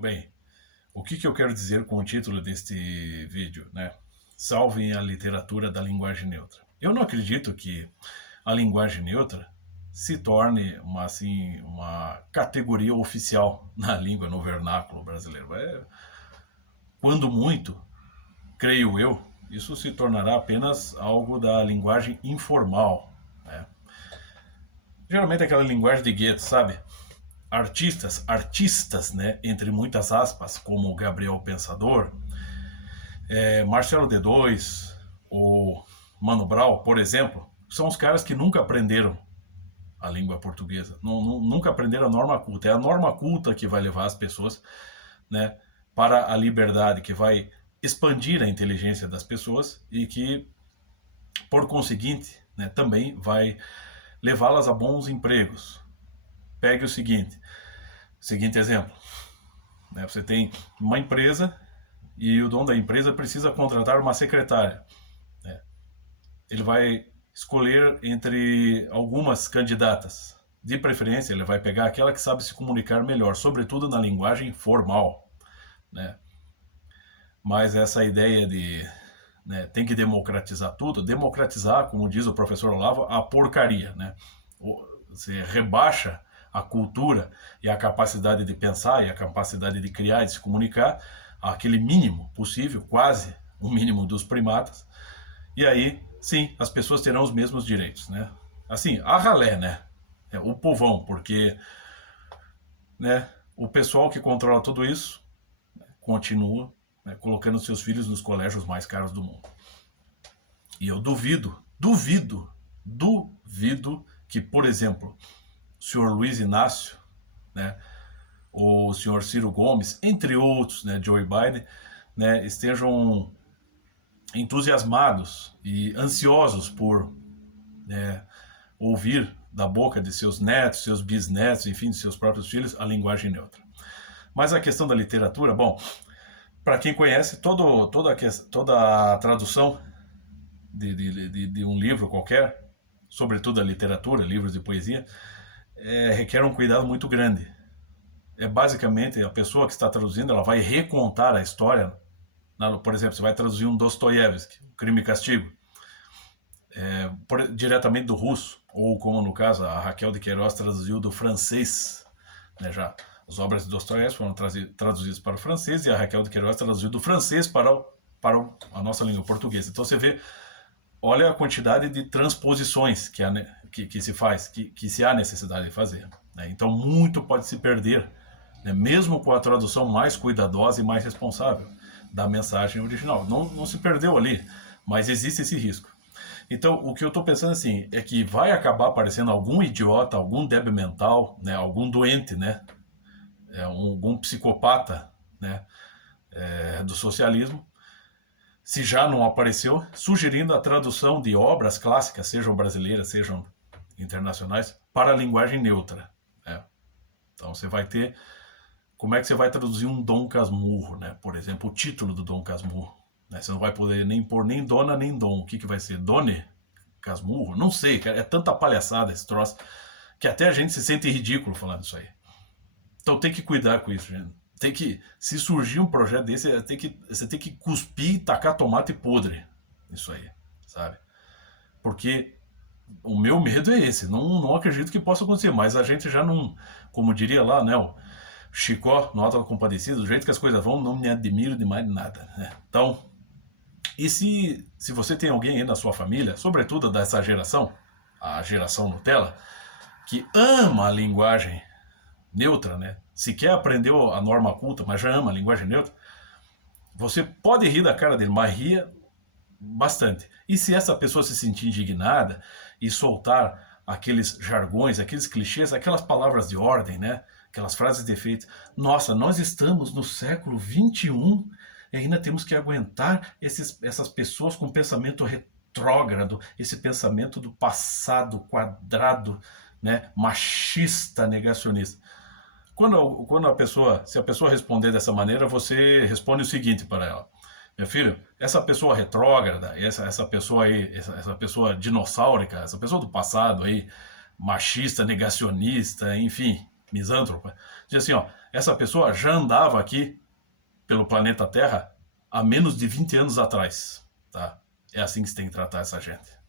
Bem, o que eu quero dizer com o título deste vídeo, né? Salvem a literatura da linguagem neutra. Eu não acredito que a linguagem neutra se torne uma categoria oficial na língua, no vernáculo brasileiro. Quando muito, creio eu, isso se tornará apenas algo da linguagem informal, né? Geralmente aquela linguagem de gueto, sabe? Artistas, né, entre muitas aspas, como Gabriel Pensador, Marcelo D2, ou Mano Brown, por exemplo, são os caras que nunca aprenderam a língua portuguesa, nunca aprenderam a norma culta. É a norma culta que vai levar as pessoas, né, para a liberdade, que vai expandir a inteligência das pessoas e que, por conseguinte, né, também vai levá-las a bons empregos. Pegue o seguinte exemplo, né? Você tem uma empresa e o dono da empresa precisa contratar uma secretária, né? Ele vai escolher entre algumas candidatas. De preferência, ele vai pegar aquela que sabe se comunicar melhor, sobretudo na linguagem formal, né? Mas essa ideia de, né, tem que democratizar tudo, democratizar, como diz o professor Olavo, a porcaria, né? Você rebaixa a cultura e a capacidade de pensar e a capacidade de criar e de se comunicar àquele mínimo possível, quase o mínimo dos primatas. E aí, sim, as pessoas terão os mesmos direitos, né? Assim, a ralé, né? O povão, porque, né, o pessoal que controla tudo isso continua, né, colocando seus filhos nos colégios mais caros do mundo. E eu duvido que, por exemplo, o senhor Luiz Inácio, né, o senhor Ciro Gomes, entre outros, né, Joe Biden, né, estejam entusiasmados e ansiosos por, né, ouvir da boca de seus netos, seus bisnetos, enfim, de seus próprios filhos, a linguagem neutra. Mas a questão da literatura, bom, para quem conhece, toda a tradução de um livro qualquer, sobretudo a literatura, livros de poesia, requer um cuidado muito grande. Basicamente, a pessoa que está traduzindo, ela vai recontar a história. Por exemplo, você vai traduzir um Dostoiévski, Crime e Castigo, diretamente do russo, ou como no caso a Raquel de Queiroz traduziu do francês, né, já as obras de Dostoiévski foram traduzidas para o francês e a Raquel de Queiroz traduziu do francês para a nossa língua portuguesa. Então você vê, olha a quantidade de transposições que se faz, que se há necessidade de fazer, né? Então muito pode se perder, né, mesmo com a tradução mais cuidadosa e mais responsável da mensagem original. Não se perdeu ali, mas existe esse risco. Então, o que eu estou pensando assim, é que vai acabar aparecendo algum idiota, algum débil mental, né, algum doente, né, algum psicopata, né, do socialismo, se já não apareceu, sugerindo a tradução de obras clássicas, sejam brasileiras, sejam internacionais, para a linguagem neutra, né? Então você vai ter... Como é que você vai traduzir um Dom Casmurro, né? Por exemplo, o título do Dom Casmurro, né? Você não vai poder nem pôr nem dona nem dom. O que vai ser? Done Casmurro? Não sei, cara. É tanta palhaçada esse troço que até a gente se sente ridículo falando isso aí. Então tem que cuidar com isso, gente. Se surgir um projeto desse, você tem que cuspir e tacar tomate podre. Isso aí, sabe? Porque o meu medo é esse. Não acredito que possa acontecer, mas a gente já não... Como diria lá, né? O Chicó, no Auto da Compadecida, do jeito que as coisas vão, não me admiro de mais nada, né? Então, e se você tem alguém aí na sua família, sobretudo dessa geração, a geração Nutella, que ama a linguagem neutra, né? Sequer aprendeu a norma culta, mas já ama a linguagem neutra, você pode rir da cara dele, mas ria bastante. E se essa pessoa se sentir indignada e soltar aqueles jargões, aqueles clichês, aquelas palavras de ordem, né? Aquelas frases de efeito. Nossa, nós estamos no século XXI e ainda temos que aguentar essas pessoas com pensamento retrógrado, esse pensamento do passado quadrado, né? Machista, negacionista. Quando se a pessoa responder dessa maneira, você responde o seguinte para ela: meu filho, essa pessoa retrógrada, essa pessoa aí, essa pessoa dinossáurica, essa pessoa do passado aí, machista, negacionista, enfim, misântropa, diz assim, ó, essa pessoa já andava aqui pelo planeta Terra há menos de 20 anos atrás, tá? É assim que se tem que tratar essa gente.